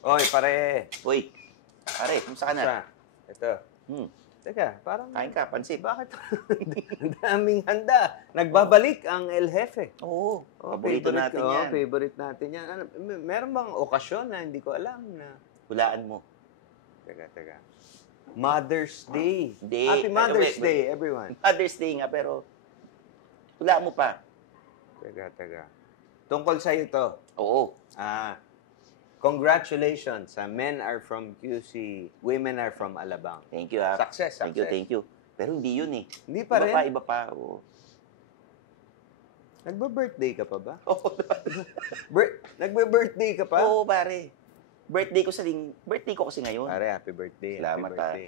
Oy, pare. Uy, pare, kumusta ka na? Siya. Ito. Hmm. Teka, parang... Kain ka, pansit. Bakit? Ang daming handa. Nagbabalik ang El Jefe. Oo, Oh, paborito natin yan. Favorite natin yan. Ano, meron bang okasyon na hindi ko alam na... Hulaan mo. Teka. Mother's Day. Hindi. Happy Mother's Wait. Day, everyone. Mother's Day nga, pero hulaan mo pa. Teka. Tungkol sa'yo to. Oo. Congratulations. Men are from QC, women are from Alabang. Thank you, ha. Success. Thank you. Pero hindi yun eh. Hindi pa rin? Iba pa. Oo. Nagba-birthday ka pa ba? Oo, Nagba-birthday ka pa? Oo, pare. Birthday ko kasi ngayon. Pare, happy birthday. Salamat, happy birthday.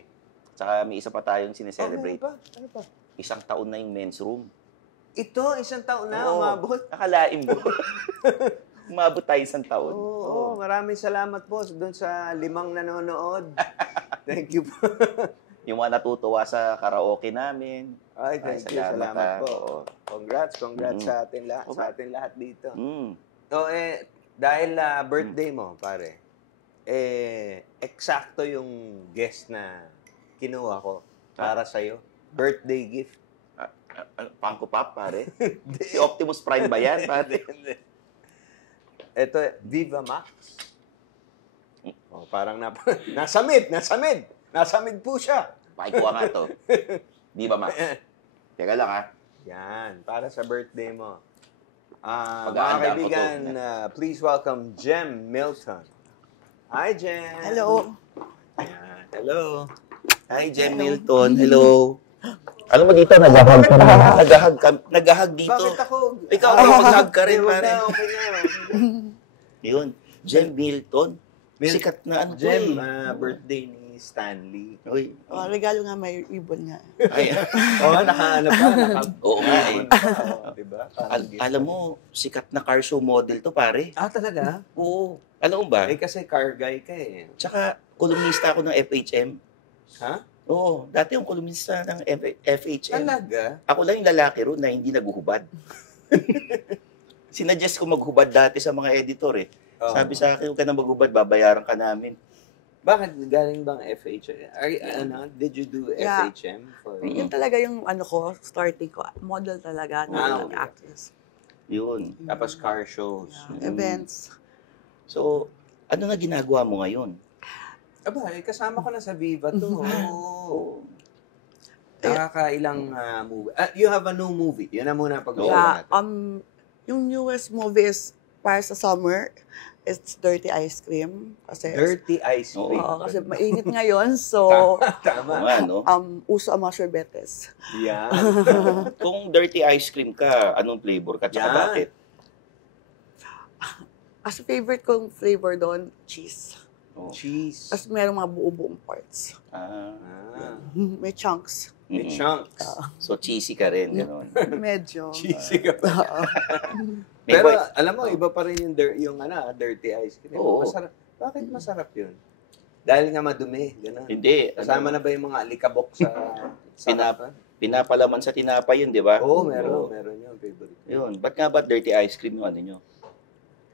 Tsaka may isa pa tayong sineselebrate. Ano pa? 1 taon na yung men's room. Ito, 1 taon na, Oo. umabot. Nakalain mo. Umabot tayo 1 taon. Oo, maraming salamat po doon sa 5 nanonood. Thank you po. Yung mga natutuwa sa karaoke namin. Ay, thank you. Salamat po. Oo. Congrats sa atin lahat, dito. So, dahil birthday mo, pare, eksakto yung guest na kinuha ko para sa'yo. Birthday gift. Funko Pop, pare. Si Optimus Prime ba yan, pare? Ito, Viva Max. Oh, parang nasa mid. Nasa mid po siya. Pakikuha nga to. Di ba, Max? Teka lang, ha? Yan, para sa birthday mo. Mga Pag-aandaan ko kaibigan, please welcome Jem Milton. Hi, Jem. Hello. Yan. Hello. Hi, Jem Milton. Hello. Ano mo dito? Nag-hug ka na. Nag-hug dito. Bakit ako? Ikaw, mag-hug ka rin, Wag pare. na, okay na. Yun. Jem Milton. Sikat na ano Jem, to eh. birthday ni Stanley. Uy. Regalo nga, may ribbon nga. Ay, Nakaano pa. Oo nga eh. Diba? Alam mo, sikat na car show model to, pare. Talaga? Oo. Alam mo ba? Kasi car guy ka eh. Tsaka, kolumnista ako ng FHM. Ha? Oo. Dati yung kolumnista ng FHM. Talaga? Ako lang yung lalaki ron na hindi naguhubad. Sinuggest ko maghubad dati sa mga editor eh. Oo. Sabi sa akin, huwag ka na maghubad, babayaran ka namin. Bakit galing bang FHM? Did you do Yeah. FHM? Yun talaga yung starting ko. Model talaga, not okay. actress. Yun. Tapos car shows. Events. So, ano na ginagawa mo ngayon? Aba, kasama ko na sa Viva to. Oo. Nakakailang movie. You have a new movie. Yun na muna pag-usapan natin. Yung newest movie is para sa summer. It's Dirty Ice Cream. Kasi, Dirty Ice Cream. Oo, kasi mainit ngayon. So, Tama. Oo nga, no? uso ang mga sorbetes. Yan. Kung dirty ice cream ka, anong flavor ka? Tsaka Yan. bakit? As favorite kong flavor doon, cheese. Oh. Cheese. Tapos merong mga buo-buong parts. Ah. May chunks. May chunks. So, cheesy ka rin, gano'n. Medyo. Cheesy ka pa. May Pero boy- alam mo, iba pa rin yung dirty ice cream. Oo. Masarap. Bakit masarap yun? Dahil nga madumi. Ganun. Hindi. Kasama na ba yung mga alikabok sa harapan? Pinapalaman sa tinapay yun, di ba? Oo, meron yun. Favorite. Yun. Ba't nga ba dirty ice cream yung ano nyo?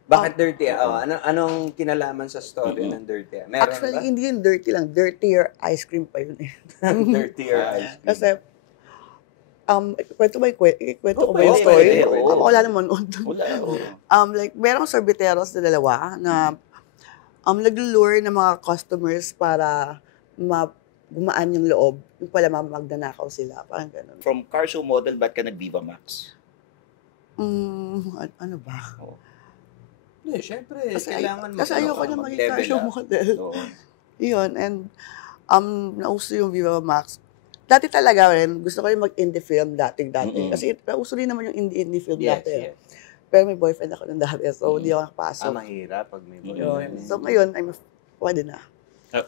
Bakit dirty? Anong kinalaman sa story ng dirty? Meron Actually, ba? hindi yung dirty lang. Dirtier ice cream pa yun eh. Dirtier ice cream. Kasi, kwento ko ba yung pwede, story? pwede, oo. Wala naman. Wala. Oh. Like, merong sorbeteros na dalawa na naglulure ng mga customers para gumaan yung loob. Yung pala magnanakaw sila. Parang ganun. From car show model, ba't ka nag-Viva Max? Ano ba? Hindi, syempre, Kasi kailangan ayoko na maging car show model. Oo. Yun, and nauso yung Viva Max. Dati talaga rin, gusto ko yung mag-indie film dati. Kasi nauso rin naman yung indie film Yes, dati. yes. Pero may boyfriend ako nung dati, so hindi ako nakapasok. Mahirap pag may Yun. boyfriend. So ngayon, pwede na.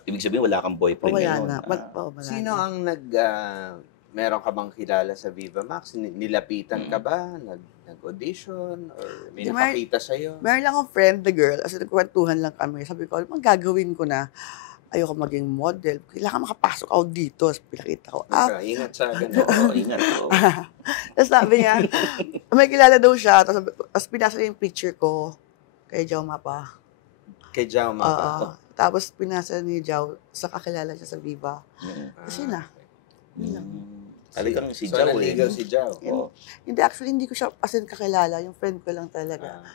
Ibig sabihin, wala kang boyfriend Wala ngayon. na. Wala Sino na. ang meron ka bang kilala sa Viva Max? Nilapitan ka ba? Nag-audition? Or may Di, nakakita sa'yo? Meron lang akong friend na girl, kasi nagkwentuhan lang kami. Sabi ko, ano gagawin ko na? Ayoko maging model. Kailangan makapasok ako dito. Tapos pinakita ko, Ingat sa ganun. Oo, ingat. Oo. Tapos sabi niya, may kilala daw siya. Tapos pinasa niya yung picture ko kay Joma pa. Kay Jao Mapa. Tapos pinasa ni Jao sa kakilala niya sa Viva. Kasi na. Talagang si So, Jao naligaw si Jao. Oo. Hindi, actually, hindi ko siya as in kakilala. Yung friend ko lang talaga.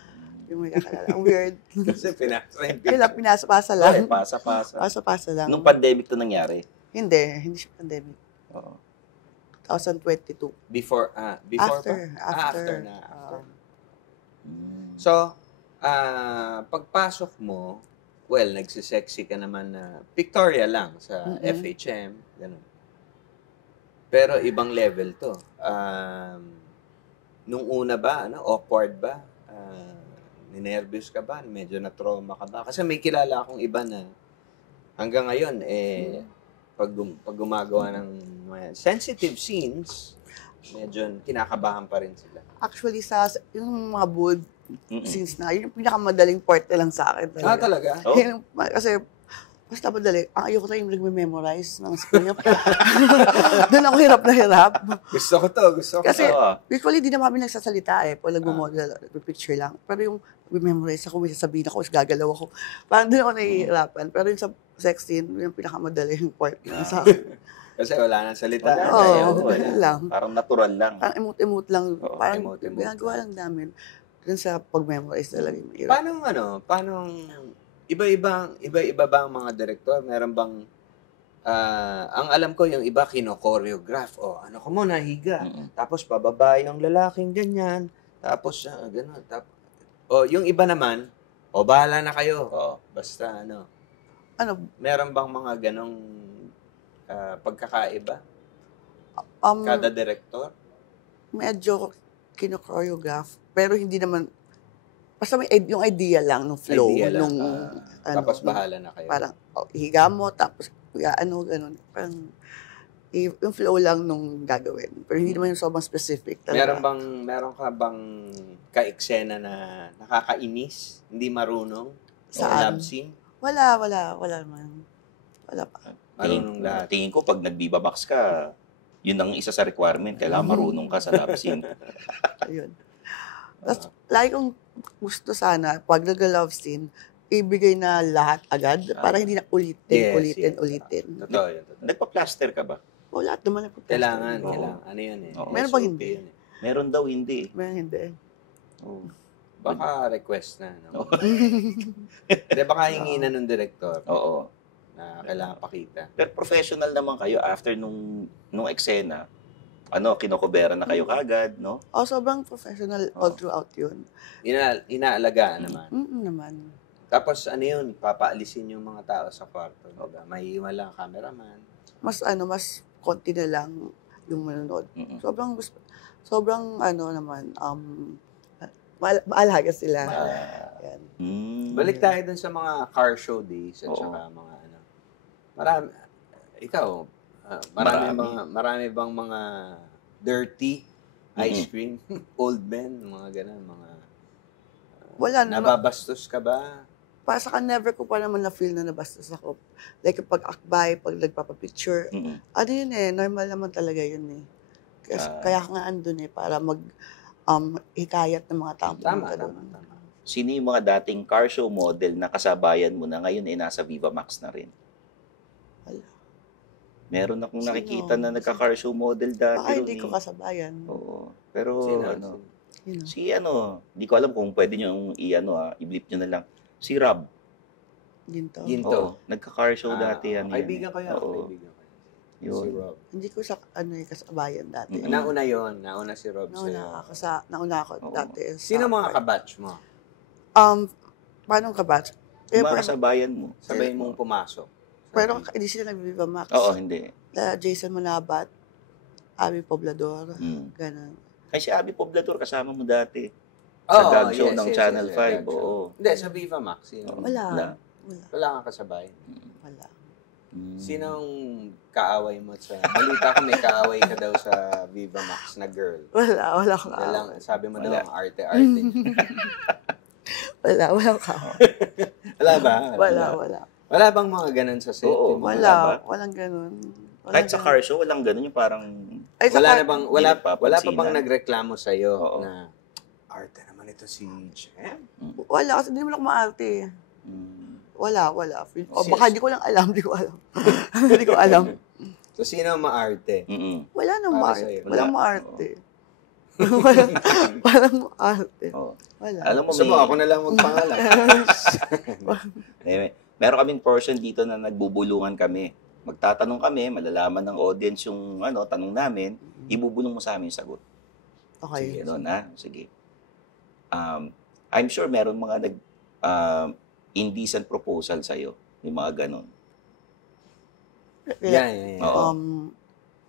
Yung may kakilala. Ang weird. Kasi pinasa yung Kailan picture. pinasa-pasa Okay, lang. pasa-pasa. Pasa-pasa lang. Nung pandemic to nangyari. Hindi siya pandemic. Oo. 2022. Before After. pa? After na. Mm. So, pagpasok mo, well, nagsisexy ka naman na pictorial lang sa FHM, ganun. Pero ibang level to. Nung una ba, awkward ba? Ninervous ka ba? Medyo na-trauma ka ba? Kasi may kilala akong iba na hanggang ngayon, pag gumagawa ng sensitive scenes, medyo kinakabahan pa rin sila. Actually, yung mga bold scenes na, yun yung pinakamadaling part na lang sa akin. Talaga? Oh. Kasi, basta madali. Ang ayoko tayo yung nagme-memorize ng script. Doon ako hirap na hirap. Gusto ko. Kasi, usually, di naman kami nagsasalita pag nag-model, nag-picture lang. Pero yung memorize ako, may sasabihin ako, gagalaw ako. Parang doon ako nahihirapan. Pero yung sa sex scene, yung pinakamadaling part na sa akin. Kasi wala nang salita. Wala lang. Parang natural lang. Parang emote-emote lang. Parang emote-emote ginagawa lang namin. Doon sa pag-memorize talaga yung mahirap. Paano iba ba ang mga direktor? Meron bang ang alam ko yung iba kino-choreograph. Ano ko muna, higa. Tapos pababa yung lalaking ganyan. Tapos gano'n. Yung iba naman, bahala na kayo. Basta meron bang mga ganong pagkakaiba? Kada direktor? Medyo kino-choreograph. Pero hindi naman, basta yung idea lang, ng flow. Tapos bahala na kayo. Parang, higa mo, tapos, ganun. Parang, yung flow lang nung gagawin. Pero hindi naman yung sobrang specific talaga. Meron ka bang ka-eksena na nakakainis? Hindi marunong? Saan? Love scene? Wala naman. Wala pa. Marunong lahat. Tingin ko, pag nagbibabox ka, yun ang isa sa requirement. Kailangan marunong ka sa love scene. Ayun. Tapos, lagi kong gusto sana, pag nag-love scene, ibigay na lahat agad para hindi na ulitin. Totoo yun. Nagpa-plaster ka ba? Lahat naman na Kailangan. Ano yun Meron bang hindi? Yun, Meron daw hindi. Meron hindi. Baka request na, no? Hindi, baka hingi na ng director Oo. na kailangan pakita. Pero professional naman kayo after nung eksena. Kinokobera na kayo kagad, no? Sobrang professional all throughout yun. Inaalagaan naman. Naman. Tapos yun, papaalisin yung mga tao sa kwarto. Diba? May wala cameraman. Mas konti na lang yung manonood. Sobrang naman, maalaga sila. Yan. Balik tayo dun sa mga car show days at saka mga marami bang mga dirty ice cream, old men, mga ganun, mga wala naman. nababastos ka ba? Para sa never ko pa naman na-feel na nabastos ako. Like, pag akbay, pag nagpapapicture, yun normal naman talaga yun Kaya nga andun para hikayat ng mga tao. Tama. Sino yung mga dating car show model na kasabayan mo na ngayon nasa Viva Max na rin? Wala. Meron akong nakikita na nagka-car show model dati. Baka hindi ko kasabayan. Oo. Pero Sino? hindi ko alam kung pwede nyo i-blip nyo na lang. Si Rob. Ginto. Oo. Nagka-car show dati yan. Kaibigan ko yan. Yun. Si Rob. Hindi ko siya kasabayan dati. Nauna si Rob Nauna ako dati. Sino mga kabatch mo? Paano kabatch? Mga kasabayan mo. Sabay mong pumasok. Pero hindi sila nag-Viva Max. Oo, hindi. Jason Manabat, Abby Poblador, ganun. Ay, si Abby Poblador, kasama mo dati. Sa gag show ng Channel 5. Oo. Hindi, sa Viva Max. Wala. Wala kang kasabay. Wala. Sinong kaaway mo sa... Balita ko may kaaway ka daw sa Viva Max na girl. Wala akong kaaway. Sabi mo daw ang arte-arte. Wala akong kaaway. Wala ba? Wala. Wala bang mga ganun sa set? Oo, walang ganun. Kahit sa car show, walang ganun yung parang... Wala pa bang nagreklamo sa'yo na arte naman ito si Jem? Wala, kasi hindi naman ako maarte. Wala. Baka hindi ko lang alam, hindi ko alam. Hindi ko alam. So, sino ang maarte? Wala nang Para maarte. sa'yo. Walang Wala. maarte. Walang maarte. Oo. Wala. Alam mo, Gusto mo, ako na lang magpangalan. meron kaming portion dito na nagbubulungan kami. Magtatanong kami, malalaman ng audience yung tanong namin, ibubulong mo sa amin yung sagot. Okay. Sige, sige. I'm sure meron mga indecent proposal sa'yo. Yung mga ganon. Yan. Oo.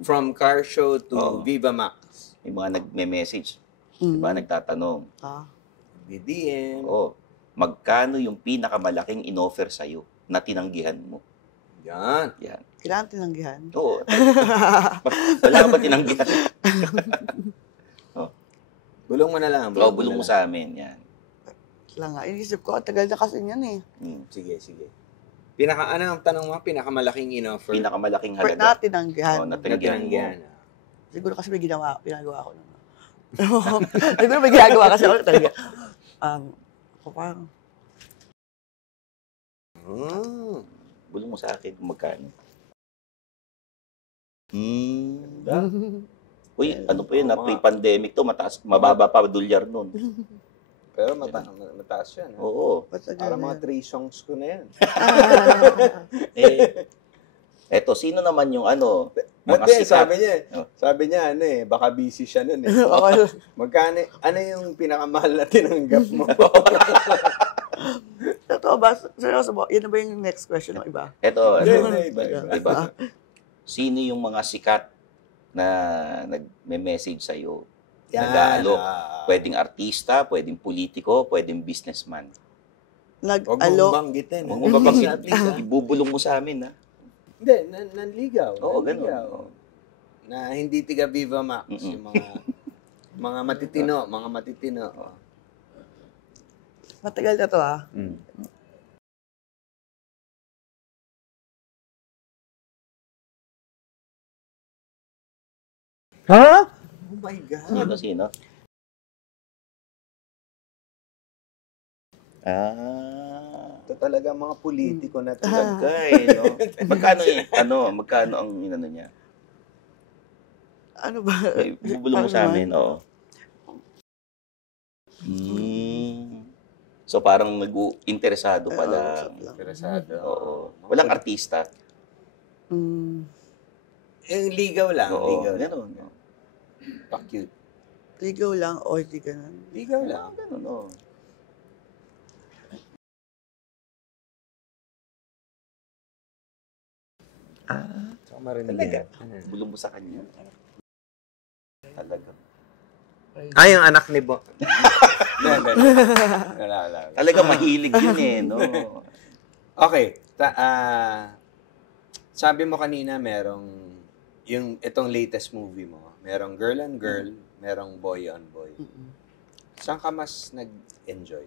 From car show to Oo. Viva Max. Yung mga nagme-message. Diba, nagtatanong. BDM. Magkano yung pinakamalaking inoffer sa'yo na tinanggihan mo? Yan. Yan. Kailangan tinanggihan. Oo. Wala ka ba tinanggihan? Bulong mo na lang. Bulong mo sa amin. Yan. Lang nga. Inisip ko, tagal na kasi yan eh. Sige. Ano ang tanong mo? Pinakamalaking inoffer? Pinakamalaking Pero halaga. na tinanggihan. Na tinanggihan mo. Siguro kasi may ginagawa ko naman. Siguro may ginagawa kasi ako talaga. Ako parang, Bulong mo sa akin kung magkano. Uy, ano pa yun, pre-pandemic to, mababa pa dolyar nun. Pero mataas yan. Oo. Para mga 3 songs ko na yan. Eto, sino naman yung mga Hindi, sikat? sabi niya, baka busy siya nun eh. okay. Magkano, ano yung pinakamahal na tinanggap mo? Totoo ba? Seryoso ba? Yan na ba yung next question ng iba? Eto, Iba. diba? Sino yung mga sikat na nagme-message sa'yo? Nag-aalok. Pwedeng artista, pwedeng politiko, pwedeng businessman. Huwag mong Nag-alok. banggitin. Huwag mo babanggitin. Ibubulong mo sa amin, ha? Hindi, nanligaw. Oo, nanligaw. ganun. Na hindi tiga Viva Max. Yung mga matitino. Matagal na to ah. Ha? Oh my God. Sino? Ito talaga mga politiko na to. Tagay, no? Magkano ang inano niya? Ano ba? Bubulong mo sa amin, oo. So parang interesado pala. Interesado. Oo. Walang artista. Yung ligaw lang. Oo, Ligaw lang. gano'n. Pa-cute. Ligaw lang o hindi ganun. Ligaw lang. Gano'n, oo. Saka marinig Talaga. yan. Bulong mo sa kanya. Talaga. Yung anak ni Bo. Wala. Talaga mahilig yun eh, no? Okay. Sabi mo kanina itong latest movie mo, merong girl on girl, merong boy on boy. Saan ka mas nag-enjoy?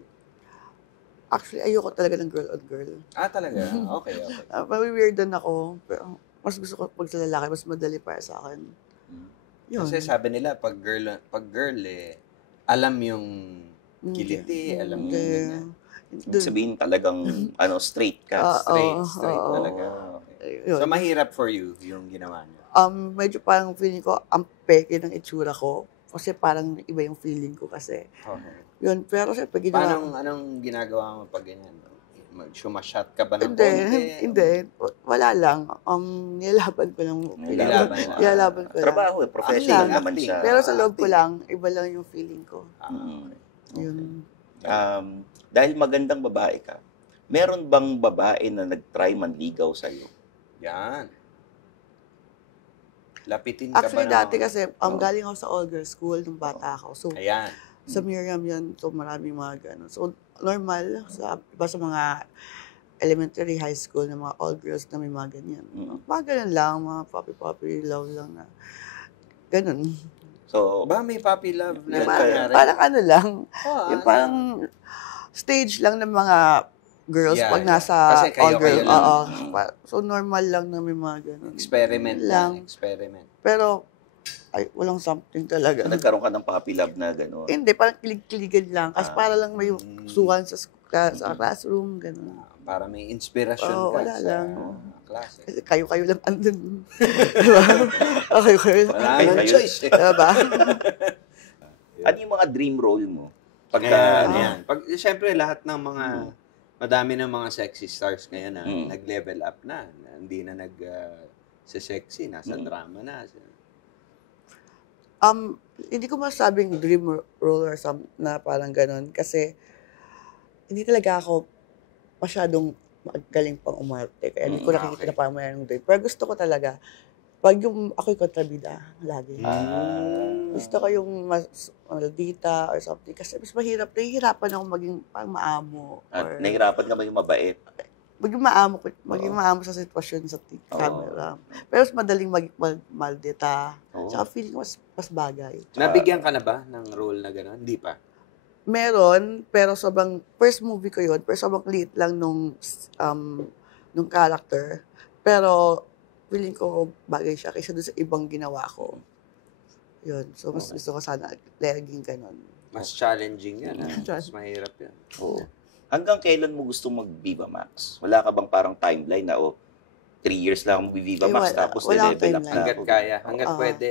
Actually, ayoko talaga ng girl on girl. Talaga? Okay. Weirdan ako. Pero mas gusto ko pag sa lalaki, mas madali para sa akin. Yun. Kasi sabi nila, pag girl alam yung kiliti, alam yung ganyan. Ibig sabihin talagang straight ka. Straight talaga. Okay. Yun. So, mahirap for you yung ginawa niyo? Medyo parang feeling ko, ang peke ng itsura ko. Kasi parang iba yung feeling ko kasi. Okay. Yun, pero siyempre ginawa Anong ginagawa mo pag ganyan? Sumasyat ka ba ng konti? Hindi. Wala lang. Nilalaban ko lang. Nilalaban ko lang. Trabaho eh. Professional naman siya. Pero sa loob ko lang, iba lang yung feeling ko. Yun. Dahil magandang babae ka, meron bang babae na nag-try manligaw sa'yo? Yan. Lapitin ka Actually, ba dati kasi, galing ako sa all-girls school nung bata ako. So, Ayan. sa Miriam yan, so maraming mga gano'n. So, normal, iba sa mga elementary, high school, na mga all-girls na may mga ganyan. Mga ganun lang, mga puppy love lang na ganun. So, Ba, may puppy love na Parang ano lang, yung parang stage lang ng mga girls pag nasa Kasi kayo all-girls. lang. So, normal lang na may mga ganun. Experiment lang. Experiment. Pero, walang something talaga. nagkaroon ka ng puppy love na gano'n. Hindi, parang kilig-kiligan lang. Kasi para lang may suwan sa classroom, gano'n. para may inspirasyon Oo, ka wala sa lang. klase. Kasi kayo-kayo lang andun. Diba? Kayo-kayo lang. Wala Kayo- nang kayo- choice. Diba? Ano yung mga dream role mo? Pagka, Ayan, ano, yan. Siyempre, lahat ng mga, madami ng mga sexy stars ngayon na nag-level up na. Hindi na sa sexy, nasa drama na. Hindi ko masabing dream role or na parang ganon. Kasi, hindi talaga ako masyadong magaling pang umarte. Kaya hindi ko nakikita na parang mayroong dream. Pero gusto ko talaga, pag yung ako'y kontrabida, lagi. Gusto ko yung maldita or something. Kasi mas mahirap, nahihirapan ako maging parang maamo. at nahirapan ka maging mabait. Maging maamo sa sitwasyon sa camera. Pero mas madaling maging maldita. Tsaka feeling ko mas bagay. Nabigyan ka na ba ng role na gano'n? Hindi pa. Meron, pero sobrang, first movie ko yun, pero sobrang liit lang nung character. Pero, feeling ko bagay siya kaysa doon sa ibang ginawa ko. Yun. So, mas gusto ko sana laging ganon. Mas challenging yan. Mas mahirap yan. Oo. Hanggang kailan mo gusto mag-Viva Max? Wala ka bang parang timeline na, 3 years lang mag-Viva Max, tapos wala level up timeline. na? Hanggat kaya, hanggat pwede.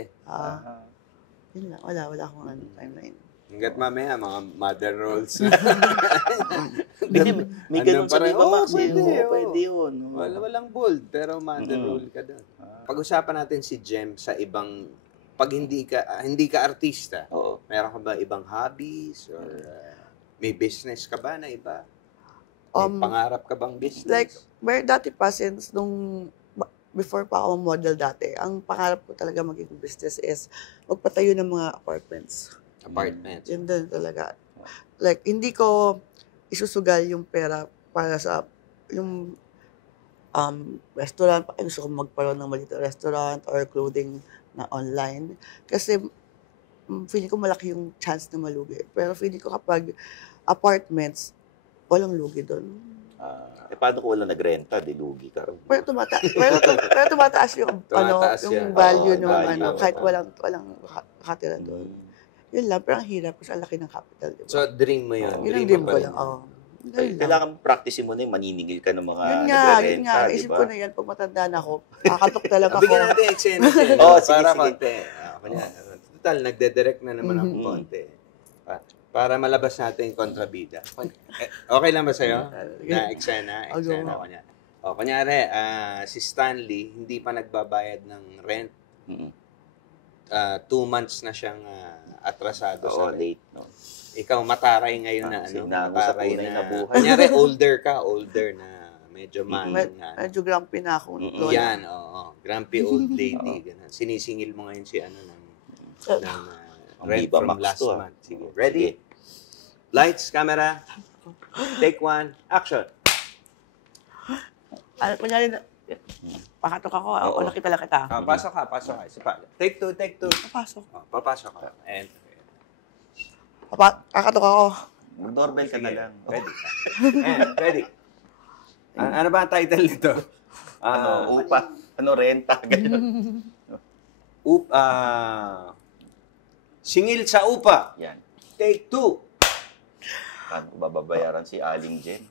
Yun lang. Wala akong timeline. Hanggat mamaya, mga mother roles. May ganun sa Viva Max. Pwede, Pwede yun. Walang bold, pero mother role ka doon. Pag-usapan natin si Jem sa ibang, pag hindi ka artista, meron ka ba ibang hobbies or may business ka ba na iba? May pangarap ka bang business? Like, dati pa, since before pa ako model dati, ang pangarap ko talaga maging business is magpatayo ng mga apartments. Yun din talaga. Like, hindi ko isusugal yung pera para sa yung restaurant. Gusto ko magparoon ng maliit na restaurant or clothing na online. Kasi feeling ko malaki yung chance na malugi. Pero feeling ko kapag apartments, walang lugi doon. Paano kung wala nagrenta, dilugi ka? Pero tumataas yung yung value ng kahit walang nakatira doon. Yun lang, pero ang hirap kasi ang laki ng capital, diba? So, dream mo yun? Yun ang dream ko lang, Kailangan practice mo na yung maniningil ka ng mga yun nagrerenta, nga, di isip ba? ko na yan, pag matanda na ako, kakatok talaga ako. Bigyan natin eksena siya. Para konti. Total, nagdedirect na naman ako konti. Para malabas natin yung kontrabida. Okay lang ba sa'yo? Na eksena. Kunyari, si Stanley, hindi pa nagbabayad ng rent. 2 months na siyang atrasado sa rent. Late. No? Ikaw, mataray ngayon na mataray na buhay. Kunyari, older na medyo Medyo grumpy na ako. Yan, grumpy old lady. Ganun. Sinisingil mo ngayon si ng rent Viva from Max last to, month. Sige. Ready? Lights, camera, take 1, action. Kunyari, pakatok ako, nakita lang kita. Pasok ka. Take 2. Papasok. Papasok ka. And, Kakatok ako. Mag-doorbell ka na lang. Ready. Ready. Ano ba ang title nito? Upa. Renta. Ganun. Singil sa upa. Yan. Take 2. Paano ko babayaran si Aling Jen?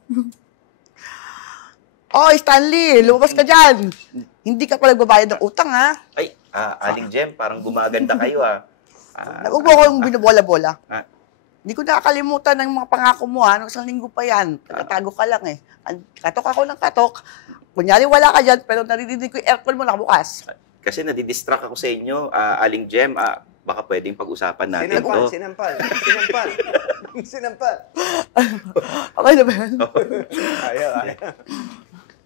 Stanley, lumabas ka dyan. Hindi ka pa nagbabayad ng utang, ha? Ay, Aling Jem, parang gumaganda kayo, ha? Huwag mo akong binobola-bola. Ah. Hindi ko nakakalimutan ng mga pangako mo, ha? Nung isang linggo pa yan. Nagtatago ka lang, eh. Katok ako ng katok. Kunyari, wala ka dyan, pero naririnig ko yung aircon mo nakabukas. Kasi nadidistract ako sa inyo, Aling Jem, baka pwedeng pag-usapan natin to. Sinampal. Okay na ba yan? Ayaw.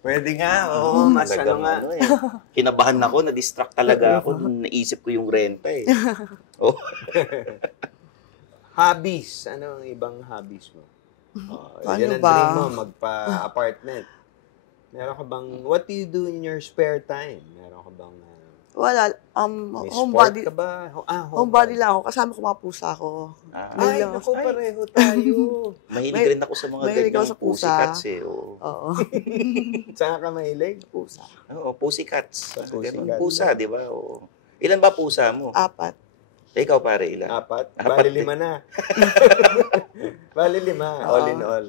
Pwede nga, mas ano nga. Kinabahan ako, na-distract talaga ako. Naisip ko yung renta, eh. Hobbies. Ano ang ibang hobbies mo? Yan ang ba? dream mo, magpa-apartment. Meron ka bang, what do you do in your spare time? Meron ka bang, Wala. may Homebody. sport ka ba? Homebody lang ako. Kasama ko mga pusa ko. Ay, naku, pareho tayo. Mahilig rin ako sa mga mahilig ako ganyang sa pusa. pussycats, eh. Oo. Saan ka mahilig? Pusa. Oo, pussycats. Pussycats. Ganun, pusa, di ba? Oo. Ilan ba pusa mo? 4. Ikaw, pare, ilan? 4? Apat Bali din. 5 na. Bali 5, all in all.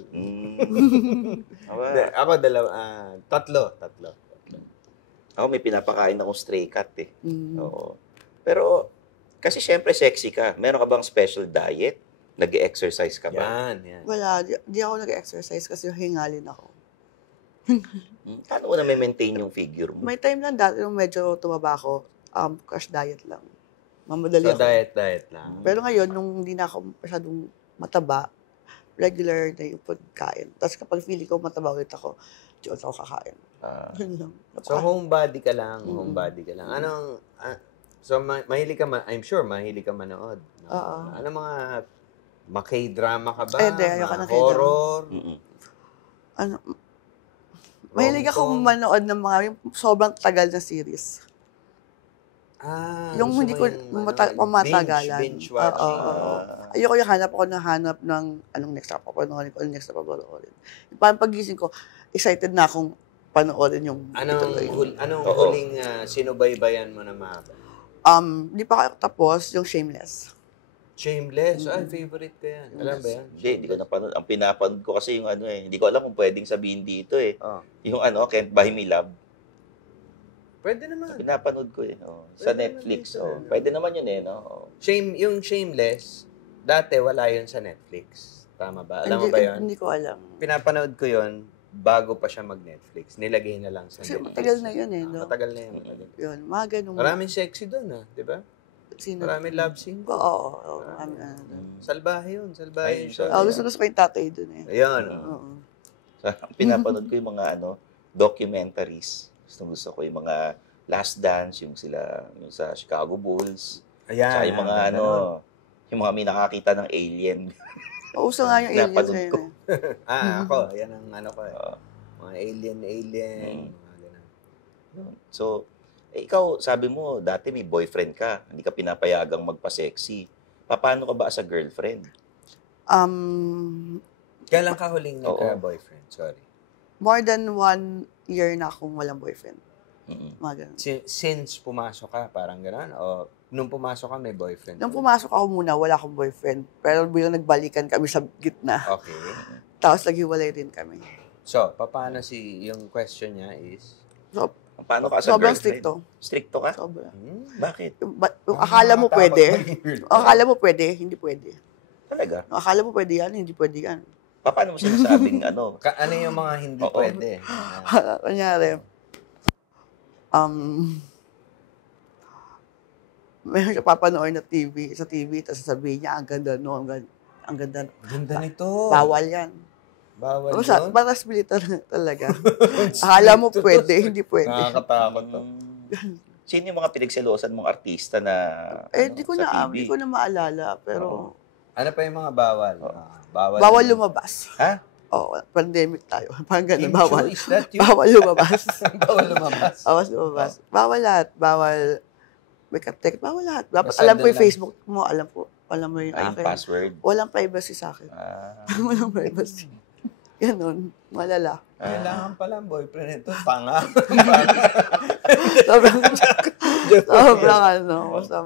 Ako tatlo. Ako may pinapakain akong stray cat eh. Oo. Pero, kasi syempre sexy ka. Meron ka bang special diet? Nag-exercise ka ba? Yan. Wala, di ako nag-exercise kasi hingalin ako. Paano mo na maintain yung figure mo? May time lang dati nung medyo tumaba ako, crash diet lang. Mamadali So, ako. diet lang. Pero ngayon, nung hindi na ako masyadong mataba, regular na yung pagkain. Tapos kapag feeling ko mataba ulit ako, di ulit ako kakain. Yun lang. So, homebody ka lang. Anong, so, mahilig ka, I'm sure, mahilig ka manood. Oo. Ano mga, K-drama ka ba? Hindi, ayoko ng horror? Ano, mahilig akong manood ng mga yung sobrang tagal na series. Yung hindi ko pamatagalan. Binge watching. Ayoko yung hanap ng anong next na papanoorin ko, anong next na papanoorin. Parang pagising ko, excited na akong panoorin yung Anong huling sinubaybayan mo na mahaba? Hindi pa ako tapos, yung Shameless. Shameless? Ay, favorite ko yan. Alam ba yan? Hindi ko napanood. Ang pinapanood ko kasi yung hindi ko alam kung pwedeng sabihin dito eh. Yung Can't Buy Me Love. Pwede naman. Pinapanood ko eh. Sa Netflix. Pwede naman yun eh. No? Yung Shameless, dati wala yun sa Netflix. Tama ba? Alam mo ba yun? Hindi ko alam. Pinapanood ko yun bago pa siya mag-Netflix. Nilagay na lang sa Kasi Netflix. matagal na yun eh. No? Matagal na yun. Yun, mga ganun. Maraming sexy doon di ba? Maraming love scene. Oo. Salbahe yun. Salbahe yun siya. Gusto ko yung tatay doon eh. Ayun. Pinapanood ko yung mga documentaries. Gusto ko yung mga Last Dance, yung sa Chicago Bulls. Ayan. Tsaka yung mga yung mga may nakakita ng alien. Uso nga yung aliens Napanood ko. Ako, yan ang ko eh. Mga alien. Mga ganun. So, ikaw, sabi mo, dati may boyfriend ka. Hindi ka pinapayagang magpa-sexy. Paano ka ba as a girlfriend? Kailan ka huling nagka-boyfriend? Sorry. More than 1 year na akong walang boyfriend. Mga ganun. Since pumasok ka, parang gano'n? O nung pumasok ka, may boyfriend? Nung pumasok ako muna, wala akong boyfriend. Pero bilang nagbalikan kami sa gitna. Okay. Tapos naghiwalay din kami. So, paano yung question niya is? So, paano ka as a sobrang girlfriend? stricto. Stricto ka? Sobra. Bakit? Yung akala mo pwede. Akala mo pwede, hindi pwede. Talaga? Akala mo pwede yan, hindi pwede yan. Paano mo sinasabing ano yung mga hindi pwede? Kunyari, mayroon siya papanood na sa TV, tapos sasabihin niya, ang ganda ang ganda. Ganda nito. Bawal yan. Bawal yun? Parang militar talaga. Akala mo pwede, hindi pwede. Nakakatakot to. Sino yung mga pinagselosan mong artista na di ko na maalala, pero... Ano pa yung mga bawal? Bawal lumabas. Ha? Pandemic tayo. Parang gano'n, bawal. Is that you? Bawal lumabas. Bawal lumabas. Bawal lumabas. Bawal lahat. Bawal bawal lahat. Alam ko yung Facebook mo, alam mo yung akin. Password. Walang privacy sa akin. Walang privacy. Ganon. Malala. Kailangan pala ang boyfriend nito. Tanga. Sobrang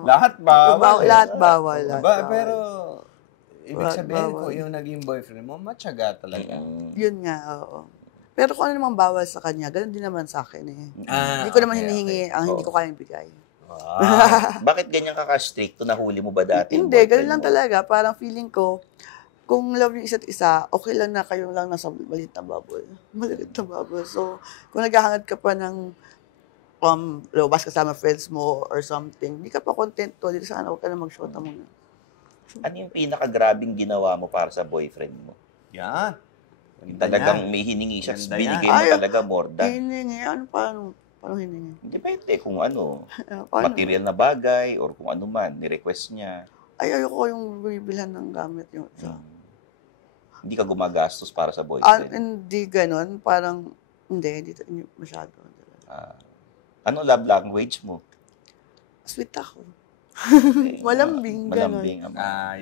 Lahat bawal. Lahat bawal. Pero, ibig sabihin ko, yung naging boyfriend mo, matyaga talaga. Yun nga, oo. Pero kung ano namang bawal sa kanya, ganun din naman sa akin eh. Hindi ko naman hinihingi ang hindi ko kayang bigay. Bakit ganyan ka ka-stricto? Nahuli mo ba dati? Hindi, ganun lang talaga. Parang feeling ko, kung love yung isa't isa, okay lang na kayo lang nasa maliit na bubble. Maliit na bubble. So, kung naghahangad ka pa ng lumabas kasama friends mo or something, hindi ka pa contento, hindi sana huwag ka na mag-shota muna. Ano yung pinaka-grabing ginawa mo para sa boyfriend mo? Yan. Talagang may hiningi siya, binigay mo talaga more than. Hiningi, paano hiningi? Depende kung material na bagay or kung ano man, ni-request niya. Ayoko yung bibilhan ng gamit yung Hindi ka gumagastos para sa boyfriend? Hindi ganun. Parang, hindi masyado. Ano love language mo? Sweet ako. Malambing, ganun. Malambing.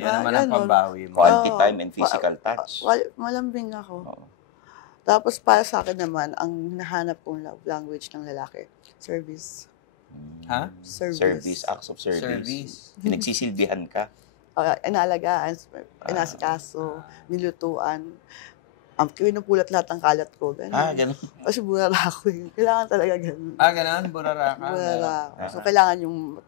Yan naman ang pambawi mo. Quality time and physical touch. Malambing ako. Tapos para sa akin naman, ang nahanap kong love language ng lalaki, service. Ha? Service, acts of service. Pinagsisilbihan ka. inaalagaan, inasikaso, nilutuan. Kinupulat lahat ng kalat ko. Ganun. Ganun. Kasi burara ako eh. Kailangan talaga ganun. Ganun? Burara ka? Burara ako. So, kailangan yung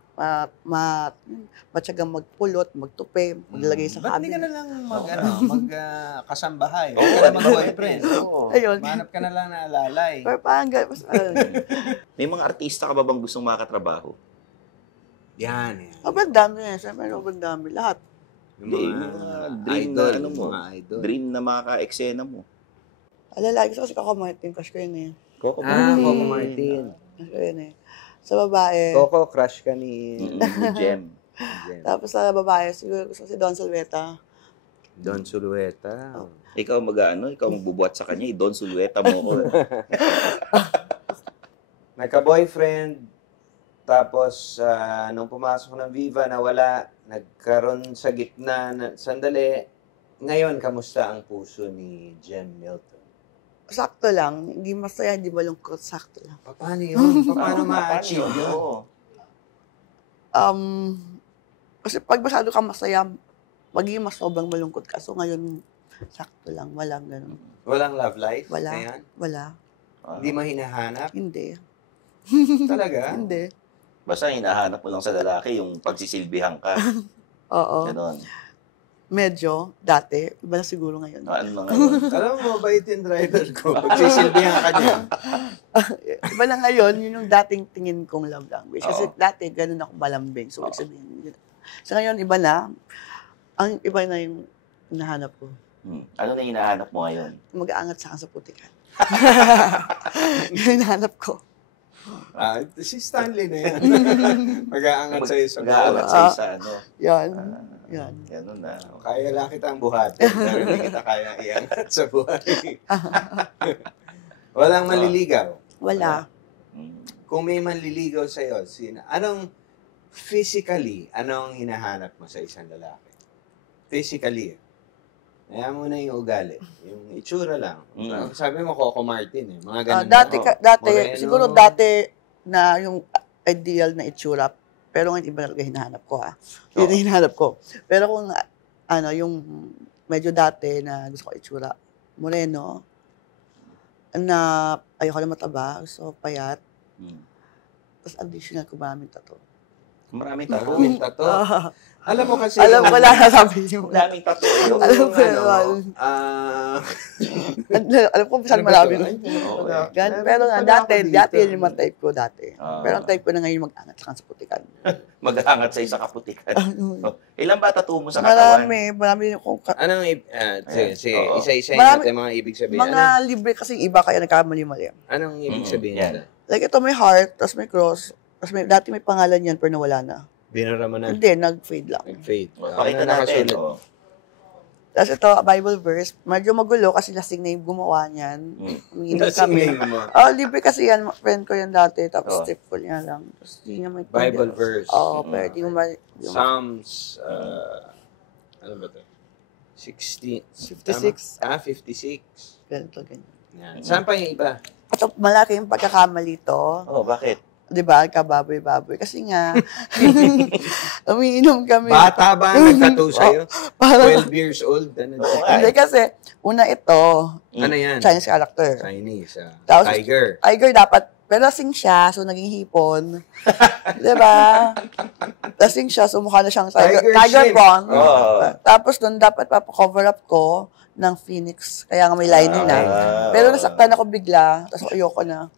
matyagang magpulot, magtupi, maglalagay sa Ba't hindi ka cabinet. na lang kasambahay? Huwag ka na mag-boyfriend. Ayun. Manap ka na lang na alalay. Pero parang May mga artista ka ba bang gustong makatrabaho? Yan. sobrang dami eh. Siyempre, sobrang dami. Lahat. Hindi, yung mga dream idol, na ano mo. mga idol. Dream na makaka-eksena mo. Alalagi ko kasi Coco Martin, crush ko yun eh. Coco Coco Martin. Crush ko yun eh. Sa babae. Coco, crush ka ni Gem. Tapos sa babae, siguro gusto ko si Don Solveta. Don Sulueta. Ikaw ikaw magbubuhat sa kanya, Don Sulueta mo ko. Nagka-boyfriend, tapos nung pumasok ng Viva, nawala, nagkaroon sa gitna, sandali. Ngayon, kamusta ang puso ni Jem Milton? Sakto lang. Hindi masaya, hindi malungkot. Sakto lang. Paano yun? Paano ma-achieve yun? Kasi pag masyado ka masaya, magiging mas sobrang malungkot ka. So ngayon, sakto lang. Walang ganun. Walang love life? Wala. Ngayon? Wala. Hindi mo hinahanap? Hindi. Talaga? Hindi. Basta hinahanap mo lang sa lalaki yung pagsisilbihan ka. Oo. Ganon. Medyo, dati. Iba na siguro ngayon. Ano na ngayon? Alam mo, mabait yung driver ko. Pagsisilbihan ka niya. Iba na ngayon, yun yung dating tingin kong love language. Kasi Oo. dati, ganun ako malambing. So, ibig sabihin, yun. So ngayon, iba na. Ang iba na yung hinahanap ko. Ano na hinahanap mo ngayon? Mag-aangat sa akin sa putikan. Yung hinahanap ko. Si Stanley na yan. Mag-aangat sa'yo sa Mag-aangat buhat. sa isa, ano? Yan. Yan. Ganon na. Kaya lang kita ang buhatin. Pero hindi kita kaya iangat sa buhay. Walang manliligaw. Wala. Kung may manliligaw sa'yo, anong hinahanap mo sa isang lalaki? Physically. Kaya mo na yung ugali. Yung itsura lang. Sabi mo, Coco Martin eh. Mga ganun. Dati, Moreno. siguro dati na yung ideal na itsura, pero ngayon iba talaga hinahanap ko ha. Yun ang hinahanap ko. Pero kung yung medyo dati na gusto ko itsura, moreno, na ayoko na mataba, gusto ko payat, tapos additional ko maraming tattoo. Maraming tattoo. Maraming tattoo. Alam mo kasi... Alam ko lang nasabi niyo. Maraming tattoo. Alam ko alam ko saan marami. Pero nga, dati yun yung mga type ko dati. Pero ang type ko na ngayon mag-angat sa putikan. Mag-aangat sa isa kaputikan. Ilan ba tattoo mo sa katawan? Marami yung Anong, sige, isa-isa Marami- natin mga ibig sabihin. mga libre kasi iba kaya nagkamali-mali. Anong ibig sabihin Yan. nila? Like ito may heart, tapos may cross, tapos dati may pangalan yan pero nawala na. Binara mo na. Hindi, nag-fade lang. Nag-fade. Pakita natin. Tapos ito, Bible verse, medyo magulo kasi lasing na yung gumawa niyan. Umiinom kami. mo. Libre kasi yan, friend ko yan dati, tapos tip ko niya lang. Tapos hindi niya may Bible verse. pero di mo Psalms, ano ba ito? 60. 56. 56. Ganito, ganyan. Yan. Saan pa yung iba? At malaki yung pagkakamali to. Bakit? Di ba? Kababoy-baboy. Kasi nga, umiinom kami. Bata ba ang nagtattoo sa'yo? Parang, 12 years old? Ano, hindi kasi, una ito, ano yan? Chinese character. Chinese. Tapos, Tiger. Tiger dapat, pero lasing siya, so naging hipon. Di ba? Lasing siya, so mukha na siyang tiger Shrimp. prawn. Oh. Tapos doon dapat papakover up ko ng phoenix, kaya nga may lining na. Pero nasaktan ako bigla, tapos ayoko na.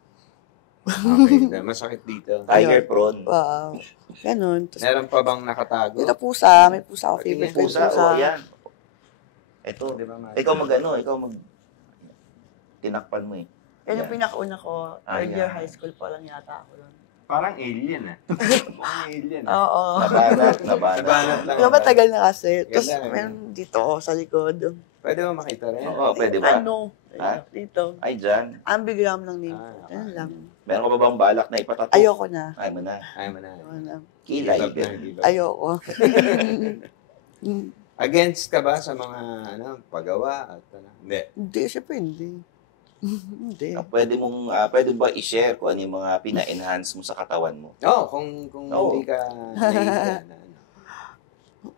Okay, masakit dito. Tiger prawn. Wow. Ganun. Tapos, Meron pa bang nakatago? ito pusa, may pusa ako, favorite ko yung Pusa, pusa. yan. Ito, Di ba, Mike? ikaw tinakpan mo eh. Yan yung pinakauna ko, third year high school pa lang yata ako doon. Parang alien Parang alien Oo. Nabanat. Nabanat lang. Pero matagal na kasi. Ganda, Tapos eh. meron dito sa likod. Pwede mo makita rin? Oo, pwede ba? Ano? Dito. Ay, dyan. Ambigram lang name. Ah, Yan lang. Meron ka ba bang balak na ipatato? Ayoko na. Ay mo na. Ayaw mo na. Ayoko na. Kilay. Give up. Ayoko. Against ka ba sa mga paggawa? At, Hindi. Hindi, syempre hindi. Hindi. Pwede ba i-share kung ano yung mga pina-enhance mo sa katawan mo? Oo, kung hindi ka nahihiya na.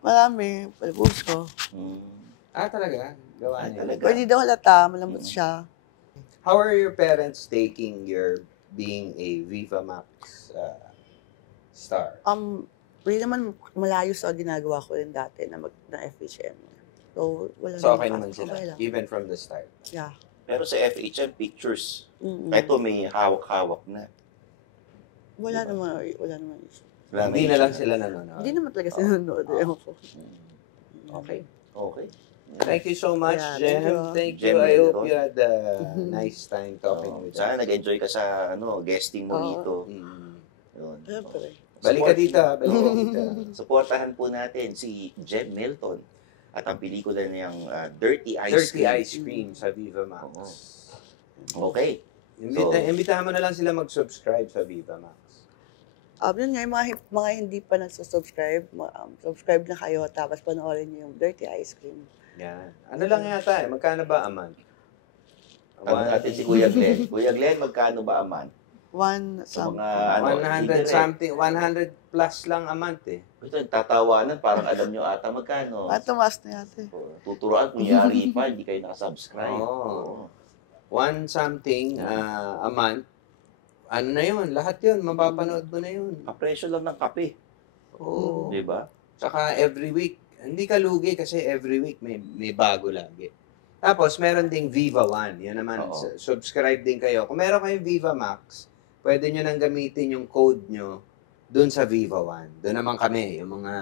Marami. Palabos ko. Talaga? Gawa Ay, niya. talaga. Pero hindi daw halata. Malambot siya. How are your parents taking your being a Viva Max star? Hindi naman malayo sa ginagawa ko rin dati na FHM. So, wala So, okay naman sila, Okay lang. even from the start. Yeah. Pero sa FHM Pictures, Mm-mm. ito may hawak-hawak na. Wala naman issue. Hindi na lang sila nanonood. Hindi naman talaga sinunod. Ewan ko. Okay. Okay. Thank you so much, Yeah, Jem. Thank Jem you. I hope Milton. you had a nice time talking with Sana us. nag-enjoy ka sa guesting mo Oo. dito. Mm. Yun. Siyempre. Balik ka dito. Balik ka dito. Suportahan po natin si Jem Milton at ang pelikula niyang Dirty Ice Dirty Cream. Ice Cream sa Viva Max. Okay. Imbitahan mo na lang sila mag-subscribe sa Viva Max. Yun nga, yung mga hindi pa nagsusubscribe, subscribe na kayo tapos panoorin niyo yung Dirty Ice Cream. Yan. Ano lang yata magkano ba a month? Tanong natin si Kuya Glenn. Kuya Glenn, magkano ba a month? Sa Some. mga 100 something, 100 plus lang a month eh. Ito, tatawanan, parang alam nyo ata magkano. Tumaas na yata. Tuturuan, kunyari pa, hindi kayo nakasubscribe. Oo. One something a month. Ano na yun? Lahat yun. Mapapanood mo na yun. Kapresyo lang ng kape. Oo. Di ba? Saka every week. Hindi ka lugi kasi every week may bago lagi. Tapos meron ding Viva One. Yan naman. Oo. Subscribe din kayo. Kung meron kayong Viva Max, pwede nyo nang gamitin yung code nyo dun sa Viva One. Doon naman kami. Yung mga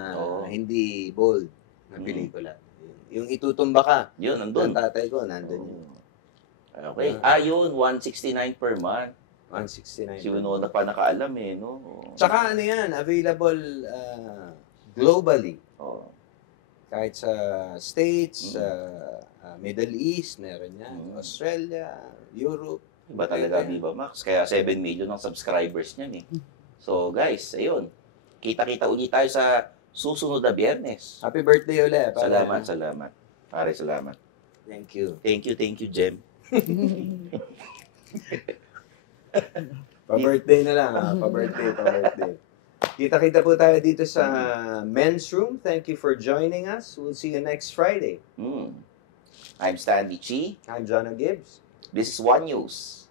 hindi bold na pelikula. Yung itutumba ka. Yun, nandun. Ang tatay ko, nandun yun. Okay. Yun, 169 per month. 169. Si Winona pa nakaalam eh, no? Tsaka ano yan, available globally. Oh. Kahit sa States, Middle East, meron yan. Australia, Europe. Iba talaga Viva Max. Kaya 7 million ang subscribers niyan eh. So guys, ayun. Kita-kita ulit tayo sa susunod na Biyernes. Happy birthday ulit. Salamat. Pare, salamat. Thank you. Thank you, Jem. Pa-birthday na lang, ha? Pa-birthday. Kita-kita po tayo dito sa men's room. Thank you for joining us. We'll see you next Friday. I'm Stanley Chi. I'm John Gibbs. This is One News.